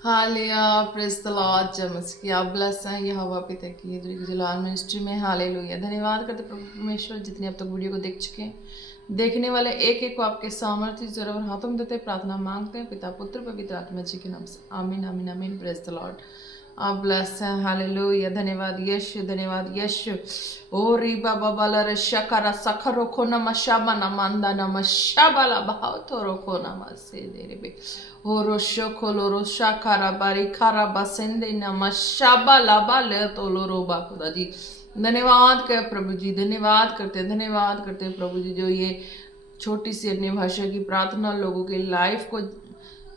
Hallelujah, praise the Lord, जय मसीह की। आप ब्लेस हैं यहोवा पिता की जलाल मिनिस्ट्री में। हालेलुया, धन्यवाद करते प्रभु परमेश्वर जितने अब तक वीडियो को देख चुके हैं। देखने वाले एक एक को आपके सामर्थ्य जरूर और हाथों में देते प्रार्थना मांगते हैं पिता पुत्र पवित्र आत्मा जी के नाम से, आमीन आमीन आमीन। प्रेज द लॉर्ड, आप ब्लेस हैं। हालेलुया, धन्यवाद यीशु, धन्यवाद यीशु। ओ री बाबा बाला रे शकारा सखर रोखो नम शाबा नमांदा नम शाबाला भाव तो रोखो नम से दे रे बे ओ रोशो खोलो रोशा खारा बारी खारा बसेंदे नम शाबा लाबा ले तो लो रोबा खुदा जी। धन्यवाद कर प्रभु जी, धन्यवाद करते प्रभु जी, जो ये छोटी सी अन्य भाषा की प्रार्थना लोगों के लाइफ को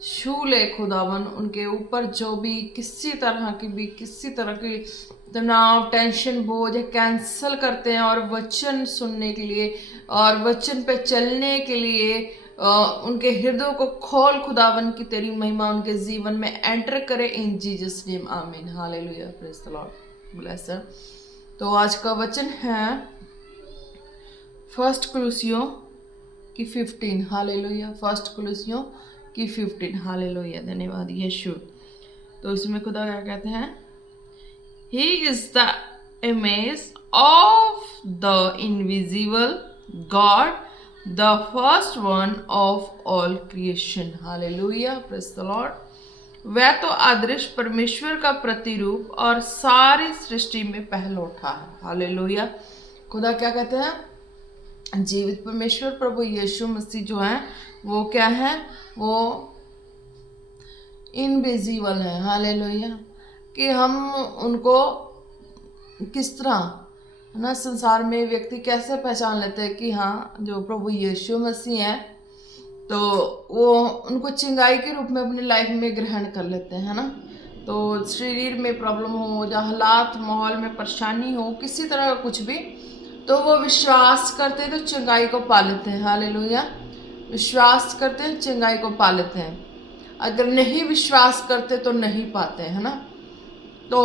छू ले खुदावन। उनके ऊपर जो भी किसी तरह की तनाव टेंशन बोझ है कैंसल करते हैं और वचन सुनने के लिए और वचन पे चलने के लिए उनके हृदय को खोल खुदावन की तेरी महिमा उनके जीवन में एंटर करे इन जीसस नेम, आमीन। Hallelujah, praise the Lord, bless. तो आज का वचन है फर्स्ट कुलुसियों की 15। हालेलुया, फर्स्ट कुलुसियों की 15। हालेलुया, धन्यवाद यीशु। तो इसमें खुदा क्या कहते हैं? He is the image of the invisible God, the first one of all creation. Hallelujah, praise the Lord. वह तो अदृश्य परमेश्वर का प्रतिरूप और सारी सृष्टि में पहलौठा है। हालेलुया। खुदा क्या कहते हैं? जीवित परमेश्वर प्रभु यीशु मसीह जो है वो क्या है? वो इनविजिबल है। हालेलुया, कि हम उनको किस तरह है ना संसार में व्यक्ति कैसे पहचान लेते हैं कि हाँ जो प्रभु यीशु मसीह हैं, तो वो उनको चिंगाई के रूप में अपनी लाइफ में ग्रहण कर लेते हैं, है ना। तो शरीर में प्रॉब्लम हो या हालात माहौल में परेशानी हो, किसी तरह का कुछ भी, तो वो विश्वास करते तो चिंगाई को पा लेते हैं। हालेलुया, विश्वास करते हैं चिंगाई को पा लेते हैं। अगर नहीं विश्वास करते तो नहीं पाते, है ना। तो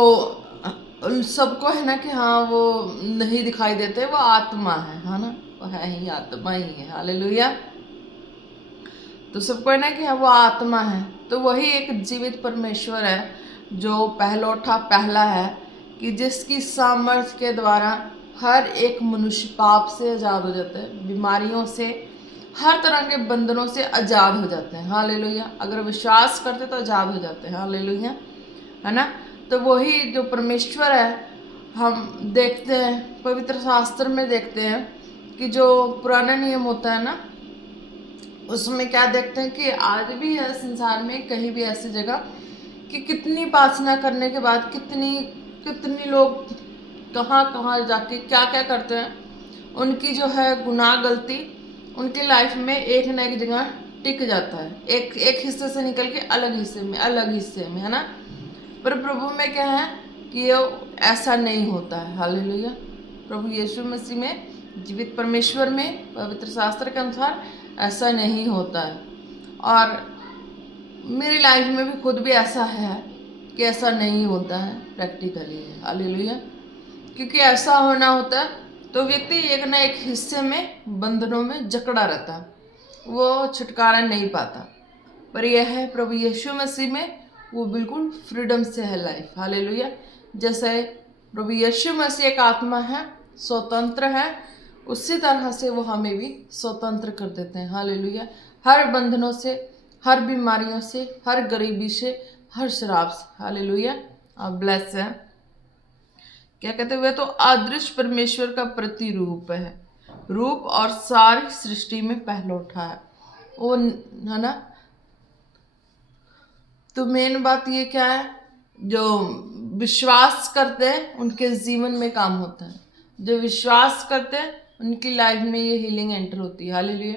उन सबको है ना कि हाँ वो नहीं दिखाई देते, वो आत्मा है ना, वो है ही आत्मा ही है। हालेलुया, तो सबको है ना कि हाँ वो आत्मा है। तो वही एक जीवित परमेश्वर है जो पहलौठा पहला है, कि जिसकी सामर्थ्य के द्वारा हर एक मनुष्य पाप से आज़ाद हो जाता है, बीमारियों से, हर तरह के बंधनों से आज़ाद हो जाते हैं। हालेलुया, अगर विश्वास करते तो आज़ाद हो जाते हैं। हालेलुया, है ना। तो वही जो परमेश्वर है, हम देखते हैं पवित्र शास्त्र में देखते हैं कि जो पुराना नियम होता है ना, उसमें क्या देखते हैं कि आज भी है संसार में कहीं भी ऐसी जगह कि कितनी प्रार्थना करने के बाद कितनी लोग कहाँ कहाँ जाके क्या क्या करते हैं, उनकी जो है गुनाह गलती उनके लाइफ में एक ना एक जगह टिक जाता है, एक हिस्से से निकल के अलग हिस्से में, है ना। पर प्रभु में क्या है कि ये ऐसा नहीं होता है। हालेलुया, प्रभु यीशु मसीह में, जीवित परमेश्वर में, पवित्र शास्त्र के अनुसार ऐसा नहीं होता है। और मेरी लाइफ में भी खुद भी ऐसा है कि ऐसा नहीं होता है प्रैक्टिकली। हालेलुया, क्योंकि ऐसा होना होता है तो व्यक्ति एक ना एक हिस्से में बंधनों में जकड़ा रहता है, वो छुटकारा नहीं पाता। पर यह है प्रभु यीशु मसीह में वो बिल्कुल फ्रीडम से है लाइफ। हालेलुया, जैसे प्रभु यीशु मसीह एक आत्मा है, स्वतंत्र है, उसी तरह से वो हमें भी स्वतंत्र कर देते हैं। हालेलुया, हर बंधनों से, हर बीमारियों से, हर गरीबी से, हर शराब से। हालेलुया, आप ब्लेस हैं। क्या कहते हुए? तो अदृश्य परमेश्वर का प्रतिरूप है, रूप और सारी सृष्टि में पहलौठा है वो, है ना। तो मेन बात ये क्या है? जो विश्वास करते हैं उनके जीवन में काम होता है, जो विश्वास करते हैं उनकी लाइफ में ये हीलिंग एंटर होती है। हालेलुया,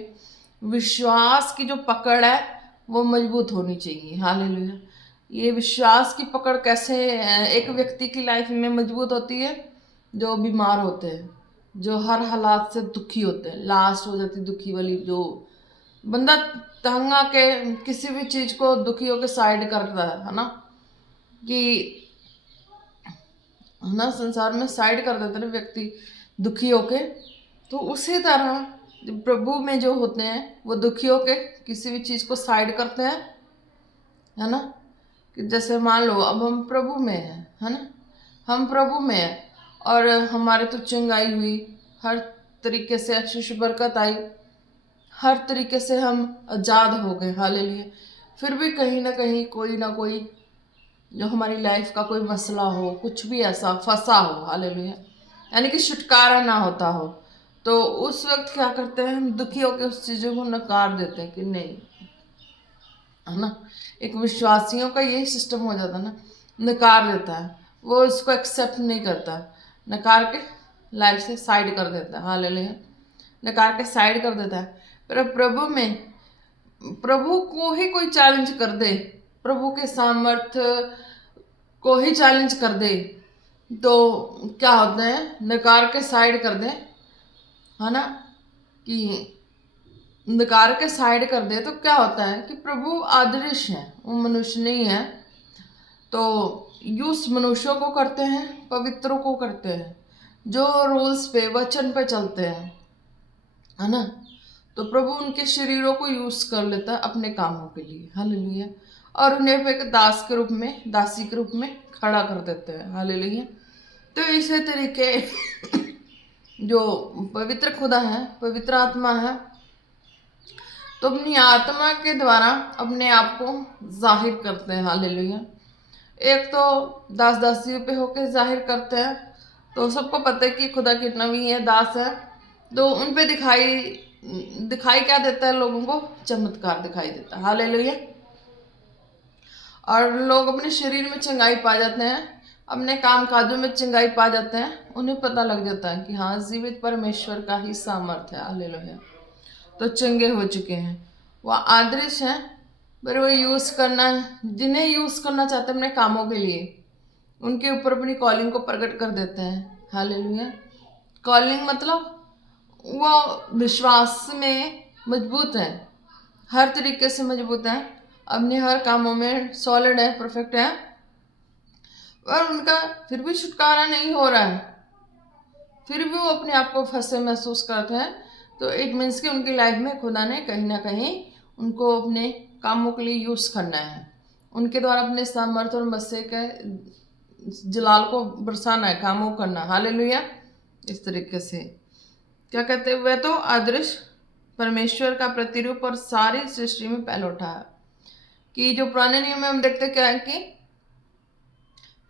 विश्वास की जो पकड़ है वो मजबूत होनी चाहिए। हालेलुया, ये विश्वास की पकड़ कैसे एक व्यक्ति की लाइफ में मजबूत होती है? जो बीमार होते हैं, जो हर हालात से दुखी होते हैं, लास्ट हो जाती दुखी वाली, जो बंदा तंग आके किसी भी चीज को दुखी होके साइड करता है ना, कि है ना संसार में साइड कर देते हैं व्यक्ति दुखी होके। तो उसी तरह प्रभु में जो होते हैं वो दुखी होके किसी भी चीज को साइड करते हैं, है ना। कि जैसे मान लो अब हम प्रभु में हैं, है ना, हम प्रभु में हैं और हमारे तो चंगाई हुई, हर तरीके से आशीष बरकत आई, हर तरीके से हम आज़ाद हो गए, हालेलुया। फिर भी कहीं ना कोई जो हमारी लाइफ का कोई मसला हो, कुछ भी ऐसा फंसा हो, हालेलुया, यानी कि छुटकारा ना होता हो, तो उस वक्त क्या करते हैं, हम दुखी होकर उस चीज़ों को नकार देते हैं कि नहीं, है ना। एक विश्वासियों का यही सिस्टम हो जाता है ना, नकार देता है, वो इसको एक्सेप्ट नहीं करता, नकार के लाइफ से साइड कर देता है, हालेलुया, नकार के साइड कर देता है। पर प्रभु में, प्रभु को ही कोई चैलेंज कर दे, प्रभु के सामर्थ्य को ही चैलेंज कर दे, तो क्या होता है, नकार के साइड कर दे, है ना, कि नकार के साइड कर दे, तो क्या होता है कि प्रभु आदर्श है, वो मनुष्य नहीं है। तो यूज मनुष्यों को करते हैं, पवित्रों को करते हैं, जो रूल्स पे, वचन पे चलते हैं, है ना। तो प्रभु उनके शरीरों को यूज कर लेता है अपने कामों के लिए, हालेलुया, और उन्हें एक दास के रूप में, दासी के रूप में खड़ा कर देते हैं, हालेलुया। तो इसी तरीके जो पवित्र खुदा है, पवित्र आत्मा है, तो अपनी आत्मा के द्वारा अपने आप को जाहिर करते हैं, हालेलुया। एक तो दास दासियों पे होके जाहिर करते हैं, तो सबको पता है कि खुदा कितना भी है, दास है, तो उन पे दिखाई क्या देता है, लोगों को चमत्कार दिखाई देता है, हालेलुया। और लोग अपने शरीर में चंगाई पा जाते हैं, अपने काम काजों में चंगाई पा जाते हैं, उन्हें पता लग जाता है कि हाँ, जीवित परमेश्वर का ही सामर्थ्य है, हालेलुया। तो चंगे हो चुके हैं, वह आदर्श हैं, पर वो यूज़ करना, जिन्हें यूज़ करना चाहते हैं अपने कामों के लिए, उनके ऊपर अपनी कॉलिंग को प्रकट कर देते हैं, हालेलुया। कॉलिंग मतलब वो विश्वास में मजबूत है, हर तरीके से मजबूत है, अपने हर कामों में सॉलिड है, परफेक्ट है, और उनका फिर भी छुटकारा नहीं हो रहा है, फिर भी वो अपने आप को फंसे महसूस करते हैं। तो इट मीन्स कि उनकी लाइफ में खुदा ने कहीं ना कहीं उनको अपने कामों के लिए यूज़ करना है, उनके द्वारा अपने सामर्थ्य और मसीह के जलाल को बरसाना है, कामों करना, हालेलुया। इस तरीके से क्या कहते हैं, वह तो आदर्श परमेश्वर का प्रतिरूप और सारी सृष्टि में पहले उठा है। कि जो पुराने नियम में हम देखते क्या है कि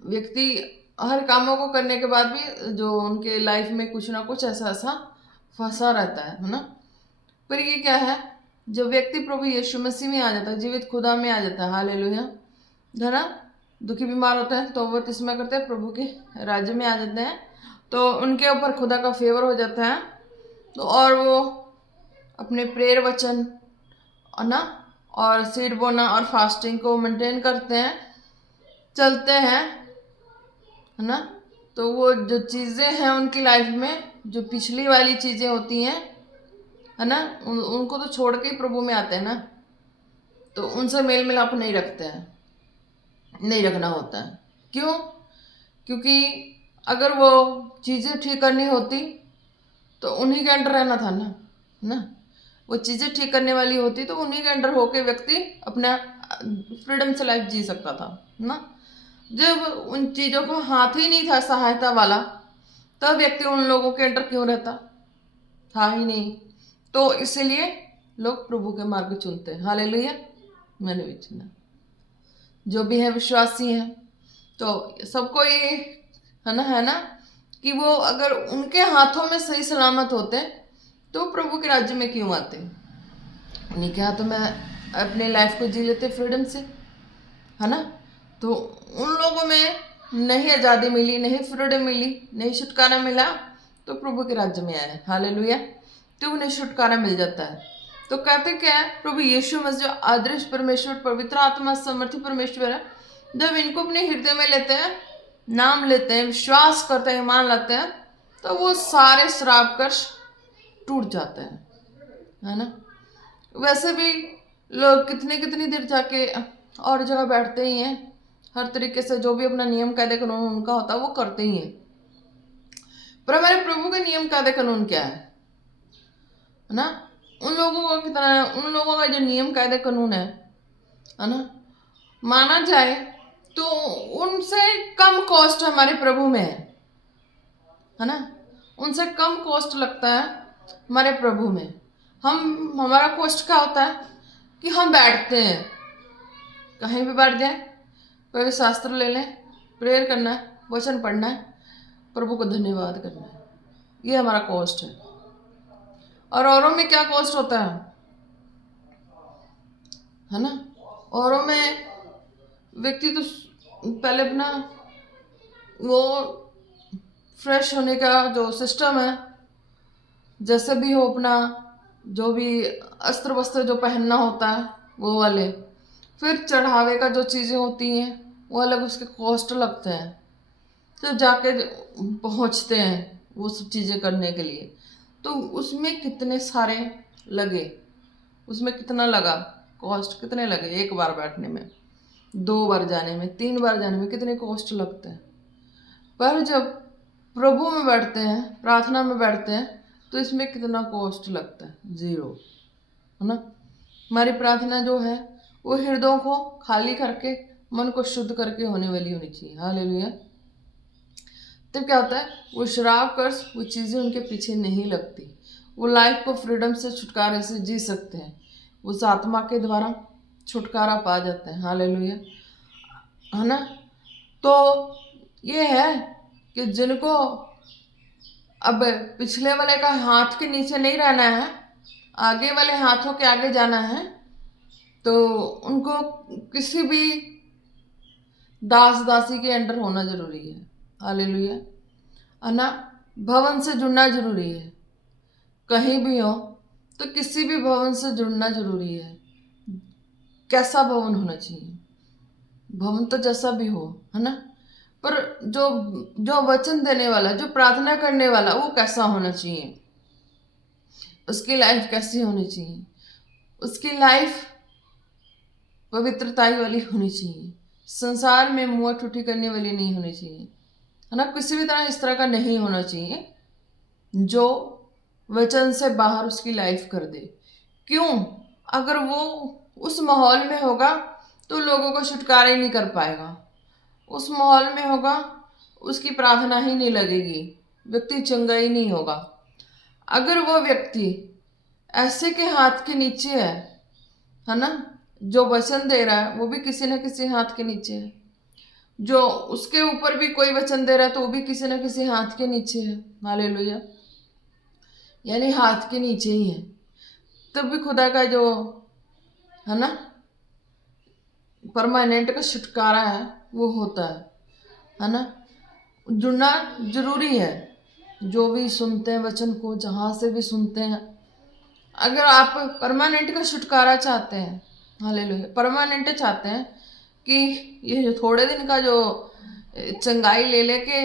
व्यक्ति हर कामों को करने के बाद भी जो उनके लाइफ में कुछ ना कुछ ऐसा ऐसा फंसा रहता है ना। पर ये क्या है, जब व्यक्ति प्रभु यीशु मसीह में आ जाता है, जीवित खुदा में आ जाता है, हालेलुया, है ना, दुखी बीमार होते हैं तो वो तिस्मा करते हैं, प्रभु के राज्य में आ जाते हैं, तो उनके ऊपर खुदा का फेवर हो जाता है, तो और वो अपने प्रेयर वचन और ना और सीड बोना और फास्टिंग को मेंटेन करते हैं, चलते हैं, है ना। तो वो जो चीज़ें हैं उनकी लाइफ में, जो पिछली वाली चीज़ें होती हैं, है ना, उनको तो छोड़ के ही प्रभु में आते हैं ना, तो उनसे मेल मिलाप नहीं रखते हैं, नहीं रखना होता है। क्यों? क्योंकि अगर वो चीज़ें ठीक करनी होती तो उन्हीं के अंडर रहना था ना, वो चीज़ें ठीक करने वाली होती तो उन्हीं के अंडर होके व्यक्ति अपना फ्रीडम से लाइफ जी सकता था ना। जब उन चीज़ों का हाथ ही नहीं था सहायता वाला, तब व्यक्ति उन लोगों के अंडर क्यों रहता, था ही नहीं। तो इसीलिए लोग प्रभु के मार्ग चुनते हैं, हालेलुया। मैंने भी चुना, जो भी है विश्वासी हैं, तो सबको ये है ना कि वो अगर उनके हाथों में सही सलामत होते तो प्रभु के राज्य में क्यों आते, उन्हीं के हाथों में अपने लाइफ को जी लेते फ्रीडम से, है ना। तो उन लोगों में नहीं आज़ादी मिली, नहीं फ्रीडम मिली, नहीं छुटकारा मिला, तो प्रभु के राज्य में आए, हालेलुया, तो उन्हें छुटकारा मिल जाता है। तो कहते क्या है, प्रभु यीशु मसीह जो आदर्श परमेश्वर, पवित्र आत्मा, समर्थी परमेश्वर है, जब इनको अपने हृदय में लेते हैं, नाम लेते हैं, विश्वास करते हैं, ईमान लाते हैं, तो वो सारे श्राप कर्ष टूट जाते हैं, है ना। वैसे भी लोग कितनी देर जाके और जगह बैठते ही हैं, हर तरीके से जो भी अपना नियम कायदे कानून उनका होता है वो करते ही हैं, पर हमारे प्रभु का नियम कायदे कानून क्या है ना। उन लोगों का जो नियम कायदे कानून है ना, माना जाए तो उनसे कम कॉस्ट हमारे प्रभु में है ना। उनसे कम कॉस्ट लगता है हमारे प्रभु में। हमारा कॉस्ट क्या होता है कि हम बैठते हैं, कहीं भी बैठ जाए, पवित्र शास्त्र ले लें, प्रेयर करना है, वचन पढ़ना है, प्रभु को धन्यवाद करना है, ये हमारा कॉस्ट है। और औरों में क्या कॉस्ट होता है ना। औरों में व्यक्ति तो पहले अपना वो फ्रेश होने का जो सिस्टम है, जैसे भी हो, अपना जो भी अस्त्र वस्त्र जो पहनना होता है वो वाले, फिर चढ़ावे का जो चीज़ें होती हैं वो अलग उसके कॉस्ट लगते हैं। तो जाके पहुंचते हैं वो सब चीज़ें करने के लिए, तो उसमें कितने सारे लगे, उसमें कितना लगा, कॉस्ट कितने लगे, एक बार बैठने में, 2 बार जाने में, 3 बार जाने में कितने कॉस्ट लगते हैं। पर जब प्रभु में बैठते हैं, प्रार्थना में बैठते हैं, तो इसमें कितना कॉस्ट लगता है, 0, है ना। हमारी प्रार्थना जो है वो हृदयों को खाली करके, मन को शुद्ध करके होने वाली होनी चाहिए। हालेलुया। तब क्या होता है, वो शराब कर्ज वो चीज़ें उनके पीछे नहीं लगती, वो लाइफ को फ्रीडम से, छुटकारे से जी सकते हैं, उस आत्मा के द्वारा छुटकारा पा जाते हैं। हालेलुया, है ना। तो ये है कि जिनको अब पिछले वाले का हाथ के नीचे नहीं रहना है, आगे वाले हाथों के आगे जाना है, तो उनको किसी भी दास दासी के अंडर होना जरूरी है। हालेलुया, है ना। भवन से जुड़ना जरूरी है, कहीं भी हो तो किसी भी भवन से जुड़ना जरूरी है। कैसा भवन होना चाहिए, भवन तो जैसा भी हो, है ना, पर जो जो वचन देने वाला, जो प्रार्थना करने वाला, वो कैसा होना चाहिए, उसकी लाइफ कैसी होनी चाहिए, उसकी लाइफ पवित्रताई वाली होनी चाहिए, संसार में मुँह ठुठी करने वाली नहीं होनी चाहिए, है ना। किसी भी तरह इस तरह का नहीं होना चाहिए जो वचन से बाहर उसकी लाइफ कर दे। क्यों? अगर वो उस माहौल में होगा तो लोगों को छुटकारा ही नहीं कर पाएगा, उस माहौल में होगा उसकी प्रार्थना ही नहीं लगेगी, व्यक्ति चंगा ही नहीं होगा। अगर वो व्यक्ति ऐसे के हाथ के नीचे है ना, जो वचन दे रहा है वो भी किसी न किसी हाथ के नीचे है, जो उसके ऊपर भी कोई वचन दे रहा है तो वो भी किसी न किसी हाथ के नीचे है। हालेलुया, यानी हाथ के नीचे ही है, तब भी खुदा का जो है ना परमानेंट का छुटकारा है वो होता है ना। जुड़ना जरूरी है, जो भी सुनते हैं वचन को, जहाँ से भी सुनते हैं, अगर आप परमानेंट का छुटकारा चाहते हैं, हालेलुया, परमानेंट चाहते हैं कि ये जो थोड़े दिन का जो चंगाई ले लेके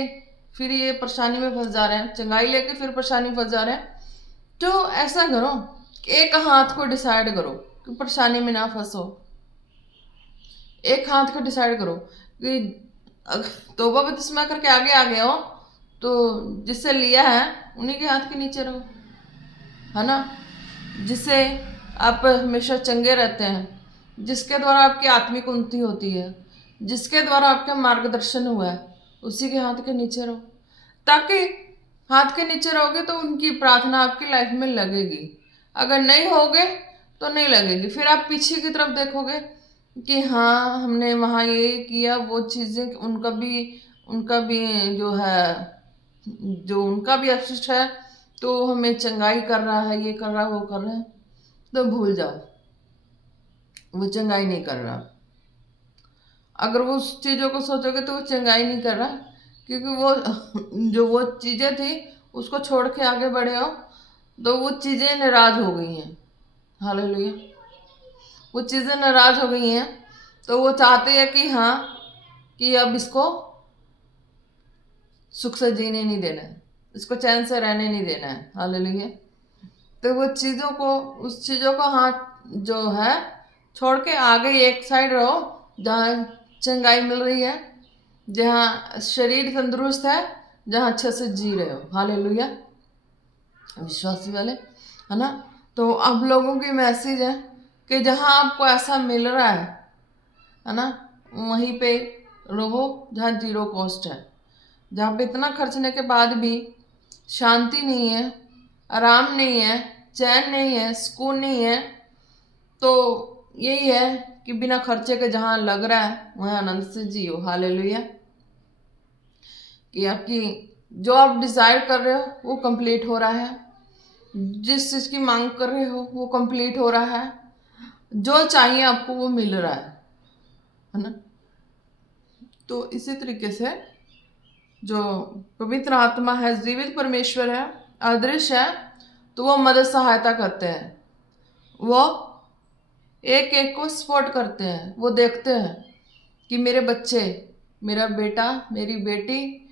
फिर ये परेशानी में फंस जा रहे हैं, चंगाई लेके फिर परेशानी में फंस जा रहे हैं, तो ऐसा करो कि एक हाथ को डिसाइड करो कि परेशानी में ना फंसो। एक हाथ को डिसाइड करो कि तौबा बपतिस्मा करके आगे आ गए हो तो जिससे लिया है उन्हीं के हाथ के नीचे रहो, है ना। जिससे आप हमेशा चंगे रहते हैं, जिसके द्वारा आपकी आत्मिक उन्नति होती है, जिसके द्वारा आपका मार्गदर्शन हुआ है, उसी के हाथ के नीचे रहो, ताकि हाथ के नीचे रहोगे तो उनकी प्रार्थना आपकी लाइफ में लगेगी। अगर नहीं होगे तो नहीं लगेगी, फिर आप पीछे की तरफ देखोगे कि हाँ हमने वहाँ ये किया, वो चीज़ें, उनका भी जो है, जो उनका भी अशिष्ट है, तो हमें चंगाई कर रहा है, ये कर रहा है, वो कर रहा है, तो भूल जाओ, वो चंगाई नहीं कर रहा। अगर वो उस चीज़ों को सोचोगे तो वो चंगाई नहीं कर रहा, क्योंकि वो जो वो चीज़ें थी उसको छोड़ के आगे बढ़े हो तो वो चीज़ें नाराज हो गई हैं। हालेलुया, वो चीज़ें नाराज हो गई हैं, तो वो चाहते हैं कि हाँ कि अब इसको सुख से जीने नहीं देना है, इसको चैन से रहने नहीं देना है। हालेलुया, तो वो चीज़ों को, उस चीज़ों को हाथ जो है छोड़ के आगे एक साइड रहो जहाँ चंगाई मिल रही है, जहाँ शरीर तंदुरुस्त है, जहाँ अच्छे से जी रहे हो। हालेलुया, विश्वासी वाले, है ना। तो अब लोगों की मैसेज है कि जहाँ आपको ऐसा मिल रहा है ना, वहीं पे रहो जहाँ जीरो कॉस्ट है, जहाँ पे इतना खर्चने के बाद भी शांति नहीं है, आराम नहीं है, चैन नहीं है, सुकून नहीं है। तो यही है कि बिना खर्चे के जहाँ लग रहा है वहाँ आनंद से जियो। हालेलुया। कि आपकी जो आप डिजायर कर रहे हो वो कंप्लीट हो रहा है, जिस चीज की मांग कर रहे हो वो कंप्लीट हो रहा है, जो चाहिए आपको वो मिल रहा है ना। तो इसी तरीके से जो पवित्र आत्मा है, जीवित परमेश्वर है, अदृश्य है, तो वो मदद सहायता करते हैं, वो एक एक को सपोर्ट करते हैं। वो देखते हैं कि मेरे बच्चे, मेरा बेटा, मेरी बेटी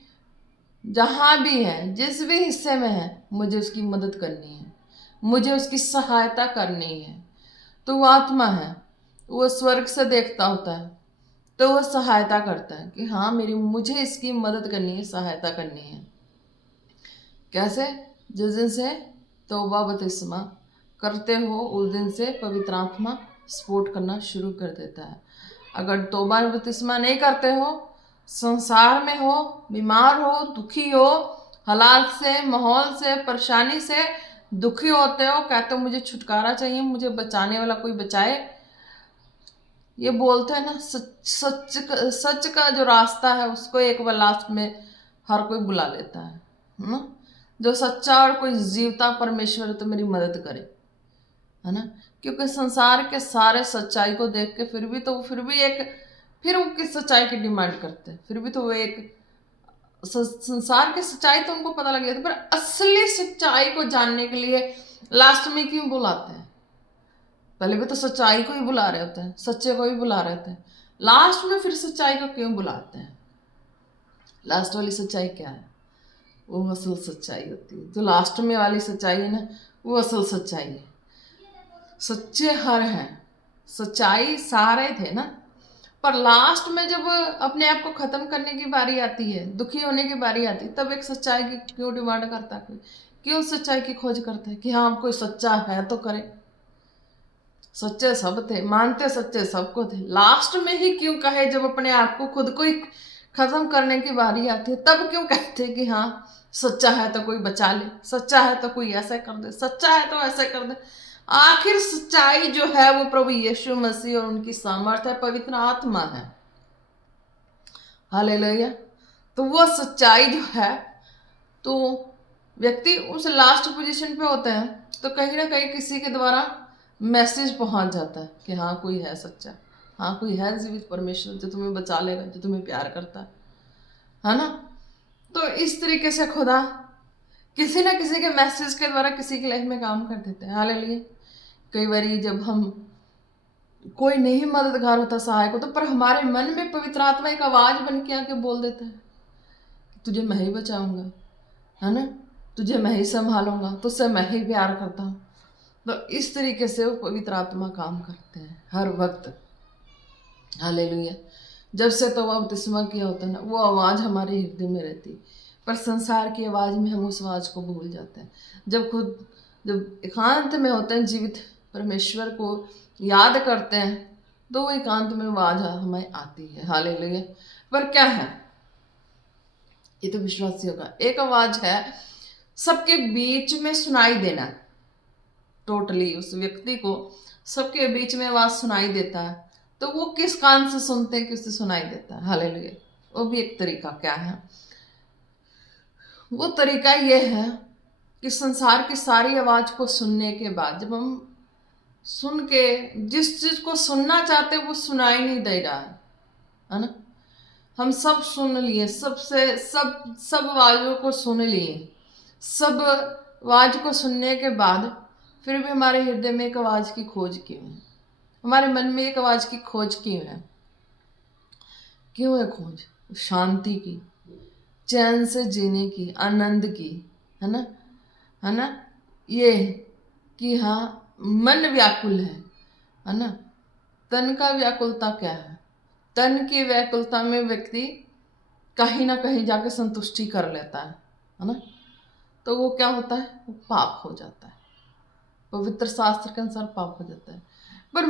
जहाँ भी है, जिस भी हिस्से में है, मुझे उसकी मदद करनी है, मुझे उसकी सहायता करनी है। तो वो आत्मा है, वो स्वर्ग से देखता होता है, तो वो सहायता करता है कि हाँ मुझे इसकी मदद करनी है, सहायता करनी है। कैसे? जिस दिन से तौबा बपतिस्मा करते हो उस दिन से पवित्र आत्मा सपोर्ट करना शुरू कर देता है। अगर तौबा बपतिस्मा नहीं करते हो, संसार में हो, बीमार हो, दुखी हो, हालात से, माहौल से, परेशानी से दुखी होते हो, कहते हो मुझे छुटकारा चाहिए, मुझे बचाने वाला कोई बचाए, ये बोलते हैं ना, सच का जो रास्ता है उसको एक बार लास्ट में हर कोई बुला लेता है ना। जो सच्चा और कोई जीवता परमेश्वर तो मेरी मदद करे, है ना। क्योंकि संसार के सारे सच्चाई को देख के फिर वो किस सच्चाई की डिमांड करते हैं। फिर भी तो वो एक संसार की सच्चाई तो उनको पता लग जाती है, पर असली सच्चाई को जानने के लिए लास्ट में क्यों बुलाते हैं? पहले भी तो सच्चाई को ही बुला रहे होते हैं, सच्चे को ही बुला रहे थे, लास्ट में फिर सच्चाई को क्यों बुलाते हैं? लास्ट वाली सच्चाई क्या है? वो असल सच्चाई होती है। जो लास्ट में वाली सच्चाई है ना, वो असल सच्चाई है। सच्चे हर हैं, सच्चाई सारे थे ना, पर लास्ट में जब अपने आप को खत्म करने की बारी आती है, दुखी होने की बारी आती है, तब एक सच्चाई की क्यों डिमांड करता है? क्यों सच्चाई की खोज करता है कि हाँ कोई सच्चा है तो करे। सच्चे सब थे, मानते सच्चे सबको थे, लास्ट में ही क्यों कहे जब अपने आप को खुद को ही खत्म करने की बारी आती है, तब क्यों कहते कि हाँ सच्चा है तो कोई बचा ले, सच्चा है तो कोई ऐसा कर दे, सच्चा है तो ऐसा कर दे। आखिर सच्चाई जो है वो प्रभु यीशु मसीह और उनकी सामर्थ्य है, पवित्र आत्मा है। हालेलुया। तो वो सच्चाई जो है, तो व्यक्ति उस लास्ट पोजीशन पे होते हैं, तो कहीं ना कहीं किसी के द्वारा मैसेज पहुंच जाता है कि हाँ कोई है सच्चा, हाँ कोई है जीवित परमेश्वर जो तुम्हें बचा लेगा, जो तुम्हें प्यार करता है ना। तो इस तरीके से खुदा किसी ना किसी के मैसेज के द्वारा किसी की लाइफ में काम कर देते हैं। हालेलुया। कई बार जब हम कोई नहीं मददगार होता, सहायक होता, पर हमारे मन में पवित्र आत्मा एक आवाज बन के आके बोल देता है, तुझे मैं ही बचाऊंगा, है ना, तुझे मैं ही संभालूंगा, तुझसे मैं ही प्यार करता हूँ। तो इस तरीके से वो पवित्र आत्मा काम करते हैं हर वक्त। हालेलुया। जब से तौबा बपतिस्मा किया होता है ना, वो आवाज़ हमारे हृदय में रहती, पर संसार की आवाज़ में हम उस आवाज़ को भूल जाते हैं। जब एकांत में होते हैं, जीवित परमेश्वर को याद करते हैं, तो वो एकांत में आवाज़ हमें आती है। हालेलुया। पर क्या है, ये तो विश्वासियों का एक आवाज़ है, सबके बीच में सुनाई देना। टोटली उस व्यक्ति को सबके बीच में आवाज सुनाई देता है, तो वो किस कान से सुनते हैं, किससे सुनाई देता है? हालेलुया। वो भी एक तरीका क्या है? वो तरीका ये है कि संसार की सारी आवाज को सुनने के बाद, जब हम सुन के जिस चीज को सुनना चाहते हैं वो सुनाई नहीं दे रहा है ना। हम सब सुन लिए, सब आवाजों को सुन लिए, सब आवाज को सुनने के बाद फिर भी हमारे हृदय में एक आवाज की खोज क्यों है? हमारे मन में एक आवाज की खोज क्यों है? क्यों है खोज? शांति की, चैन से जीने की, आनंद की, है ना, है ना। ये कि हाँ मन व्याकुल है ना। तन का व्याकुलता क्या है? तन की व्याकुलता में व्यक्ति कहीं ना कहीं जाके संतुष्टि कर लेता है ना। तो वो क्या होता है? वो पाप हो जाता है, पवित्र शास्त्र के अनुसार पाप हो जाता है। पर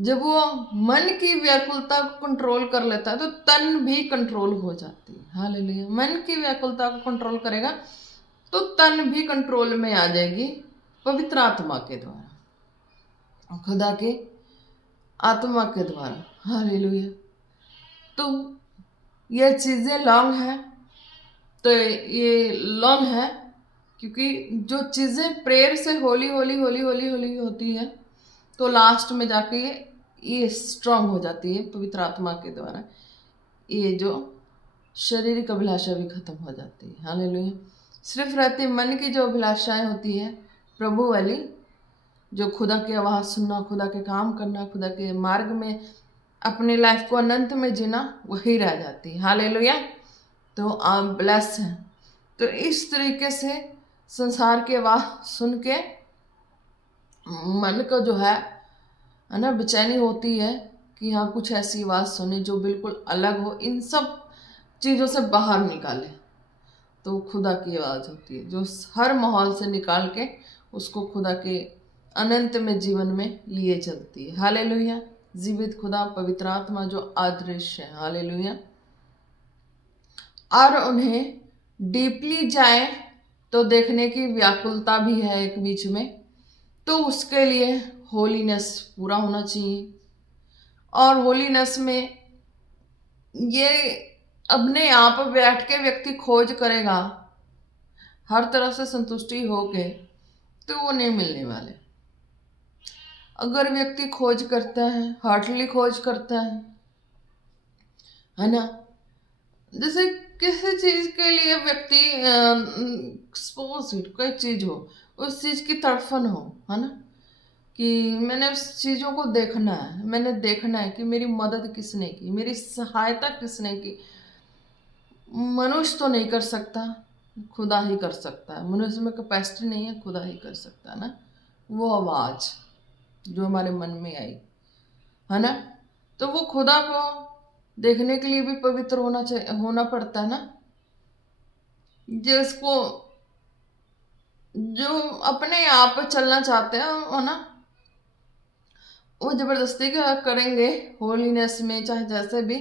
जब वो मन की व्याकुलता को कंट्रोल कर लेता है तो तन भी कंट्रोल हो जाती है। हालेलुया। मन की व्याकुलता को कंट्रोल करेगा तो तन भी कंट्रोल में आ जाएगी पवित्र आत्मा के द्वारा, खुदा के आत्मा के द्वारा। हालेलुया। तो ये चीज़ें लॉन्ग है, तो ये लॉन्ग है क्योंकि जो चीज़ें प्रेयर से होली होली होली होली होली होती है तो लास्ट में जाके ये स्ट्रांग हो जाती है पवित्र आत्मा के द्वारा। ये जो शारीरिक अभिलाषा भी खत्म हो जाती है। हालेलुया। सिर्फ रहती मन की जो अभिलाषाएं होती है प्रभु वाली, जो खुदा की आवाज़ सुनना, खुदा के काम करना, खुदा के मार्ग में अपनी लाइफ को अनंत में जीना, वही रह जाती है। हालेलुया। तो आप ब्लेस हैं। तो इस तरीके से संसार की आवाज़ सुन के मन को जो है ना बेचैनी होती है कि हाँ कुछ ऐसी आवाज़ सुने जो बिल्कुल अलग हो, इन सब चीज़ों से बाहर निकाले। तो खुदा की आवाज़ होती है जो हर माहौल से निकाल के उसको खुदा के अनंत में जीवन में लिए चलती है। हालेलुया। जीवित खुदा पवित्र आत्मा जो अदृश्य है। हालेलुया। और उन्हें डीपली जाए तो देखने की व्याकुलता भी है एक बीच में, तो उसके लिए होलीनेस पूरा होना चाहिए। और होलीनेस में ये अपने आप बैठ के व्यक्ति खोज करेगा हर तरफ से संतुष्टि होके, तो वो नहीं मिलने वाले। अगर व्यक्ति खोज करता है, हार्टली खोज करता है ना, जैसे किसी चीज के लिए व्यक्ति सपोज कोई चीज हो, उस चीज की तड़फन हो, है ना, कि मैंने उस चीज़ों को देखना है, मैंने देखना है कि मेरी मदद किसने की, मेरी सहायता किसने की। मनुष्य तो नहीं कर सकता, खुदा ही कर सकता है। मनुष्य में कैपेसिटी नहीं है, खुदा ही कर सकता है ना। वो आवाज़ जो हमारे मन में आई, है ना, तो वो खुदा को देखने के लिए भी पवित्र होना पड़ता है ना। जिसको जो अपने आप चलना चाहते हैं, है ना, वो जबरदस्ती क्या करेंगे होलीनेस में, चाहे जैसे भी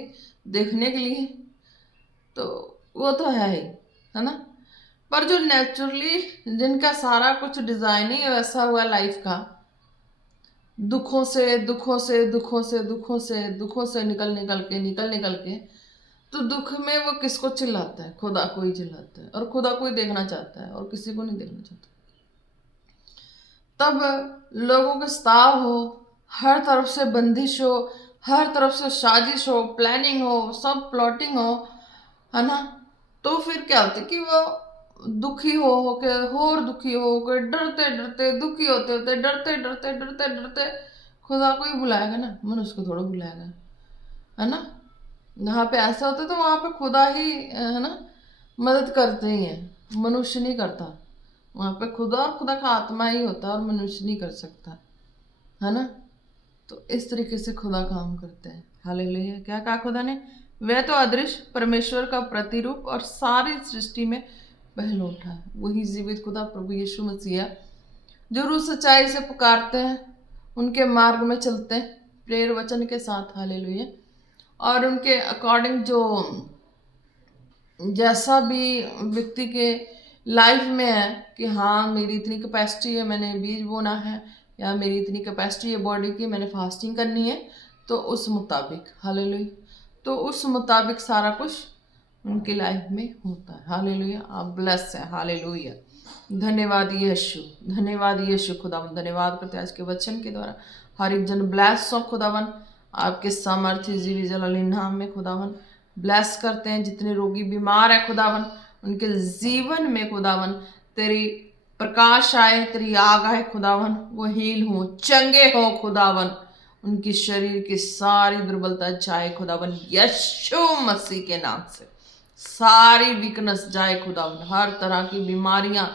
देखने के लिए, तो वो तो है ही, है ना। पर जो नेचुरली जिनका सारा कुछ डिजाइन ही वैसा हुआ लाइफ का, दुखों से दुखों से दुखों से दुखों से दुखों से निकल निकल के तो दुख में वो किसको चिल्लाता है? खुदा को ही चिल्लाता है, और खुदा को ही देखना चाहता है और किसी को नहीं देखना चाहता। तब लोगों के स्ताव हो, हर तरफ से बंदिश हो, हर तरफ से साजिश हो, प्लानिंग हो, सब प्लॉटिंग हो, है ना, तो फिर क्या होता है कि वो दुखी हो के और दुखी हो के डरते डरते दुखी होते होते डरते डरते डरते डरते खुदा को ही बुलाएगा ना, मनुष्य को थोड़ा बुलाएगा, है ना। जहाँ पे ऐसा होता है तो वहाँ पे खुदा ही, है ना, मदद करते ही हैं, मनुष्य नहीं करता। वहाँ पे खुदा और खुदा का आत्मा ही होता है और मनुष्य नहीं कर सकता, है ना। तो इस तरीके से खुदा काम करते हैं। हालेलुया। क्या कहा खुदा ने? वह तो अदृश्य परमेश्वर का प्रतिरूप और सारी सृष्टि में पहलौठा है। वही जीवित खुदा प्रभु यीशु मसीह जो रूह सच्चाई से पुकारते हैं, उनके मार्ग में चलते हैं प्रेर वचन के साथ। हालेलुया। और उनके अकॉर्डिंग जो जैसा भी व्यक्ति के लाइफ में है कि हाँ मेरी इतनी कैपेसिटी है, मैंने बीज बोना है, या मेरी इतनी कैपेसिटी है बॉडी की, मैंने फास्टिंग करनी है, तो उस मुताबिक, हालेलुया, तो उस मुताबिक सारा कुछ उनकी लाइफ में होता है। हालेलुया। आप ब्लेस है। हालेलुया। धन्यवाद यीशु, धन्यवाद यीशु खुदावन, धन्यवाद करते हैं आज के वचन के द्वारा हर एक जन ब्लेस हो खुदावन, आपके सामर्थ्य जीवी जलाली नाम में खुदावन ब्लेस करते हैं। जितने रोगी बीमार है खुदावन, उनके जीवन में खुदावन तेरी प्रकाश आए, तेरी आग आए खुदावन, वो हील हो, चंगे हो खुदावन, उनकी शरीर की सारी दुर्बलता जाए खुदावन यीशु मसीह के नाम से, सारी वीकनेस जाए खुदावन, हर तरह की बीमारियां,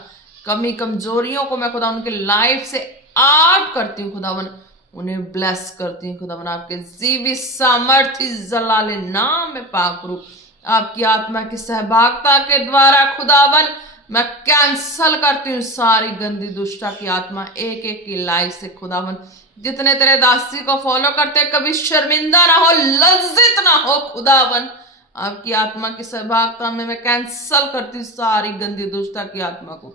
कमी कमजोरियों को मैं खुदा उनके लाइफ से आउट करती हूँ खुदावन, उन्हें ब्लेस करती हूँ खुदावन, आपके जीवित सामर्थ्य जलाले नाम में पाक रूप आपकी आत्मा की सहभागिता के द्वारा खुदावन मैं कैंसल करती हूँ सारी गंदी दुष्टा की आत्मा एक एक की लाइफ से खुदावन। जितने तेरे दासी को फॉलो करते कभी शर्मिंदा ना हो, लज्जित ना हो खुदावन। आपकी आत्मा की सहभागिता में मैं कैंसल करती हूँ सारी गंदी दुष्टा की आत्मा को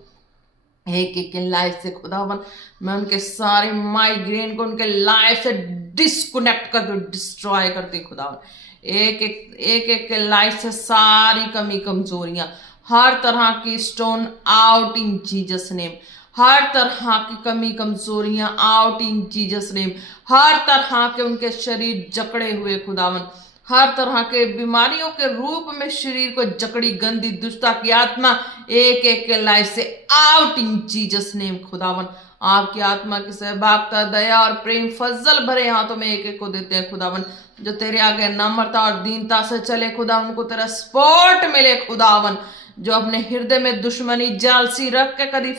एक एक के लाइफ से खुदावन। मैं उनके सारे माइग्रेन को उनके लाइफ से डिस्कनेक्ट कर दूं, डिस्ट्रॉय करती खुदावन। एक एक के लाइफ से सारी कमी कमजोरियां, हर तरह की stone out in Jesus name. हर तरह की कमी कमजोरियां आउट इन जीसस नेम। हर तरह के उनके शरीर जकड़े हुए खुदावन, हर तरह के बीमारियों के रूप में शरीर को जकड़ी गंदी दुष्टा की आत्मा एक एक के लाइफ से आउट इन जीसस नेम खुदावन। आपकी आत्मा की सहभागिता, दया और प्रेम फजल भरे हाथों में एक एक को देते हैं खुदावन। जो तेरे आगे नम्रता और दीनता से चले खुदावन को तेरा सपोर्ट मिले खुदावन। जो अपने हृदय में दुश्मनी जालसी रख के कभी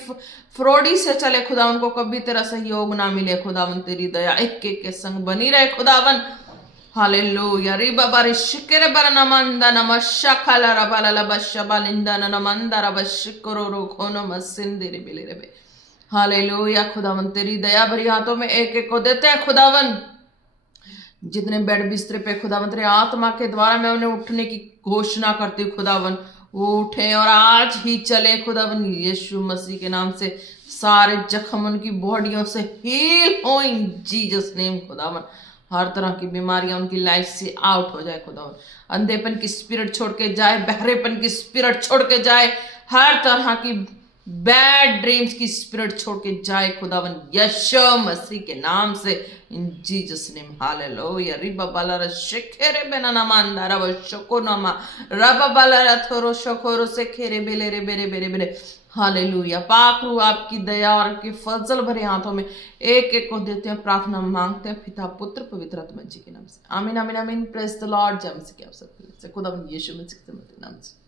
फ्रॉडी से चले खुदावन को कभी तेरा सहयोग ना मिले खुदावन। तेरी दया एक एक के संग बनी रहे खुदावन। हालेलुया। रिबा बारी शिकेरे बरनमंदा नमशखला रबाला बशबालिंदा नमंदा रबशिकरो रोखोनो मसिंदिरे बिलेरे। हालेलुया खुदावन। तेरी दया भरी हाथों में एक एक को देते हैं खुदावन। जितने बेड बिस्तरे पे खुदावन तेरे आत्मा के द्वारा मैं उन्हें उठने की घोषणा करती हूँ खुदावन। वो उठे और आज ही चले खुदावन यीशु मसीह के नाम से। सारे जख्म उनकी बॉडियों से हील हो इन जीसस नेम खुदावन। हर तरह की बीमारियां उनकी लाइफ से आउट हो जाए खुदावन। अंधेपन की स्पिरिट छोड़ के जाए, बहरेपन की स्पिरिट छोड़ के जाए, हर तरह की बैड ड्रीम्स की स्पिरिट छोड़ के जाए खुदावन यीशु मसीह के नाम से इन जीसस नेम। हालेलुया। रिबा बाला शिखेरे बेना मांदा रब शको नमा रब बाला थोरो शकोरो से खेरे बेले रे बेरे बेरे बेरे। हालेलुया। पाक रू आपकी दया और आपके फजल भरे हाथों में एक एक को देते हैं, प्रार्थना मांगते हैं पिता पुत्र पवित्र आत्मा जी के नाम से। आमीन आमीन आमीन। Praise the Lord. जय मसीह के आप सब से खुदावन यीशु मसीह के नाम से।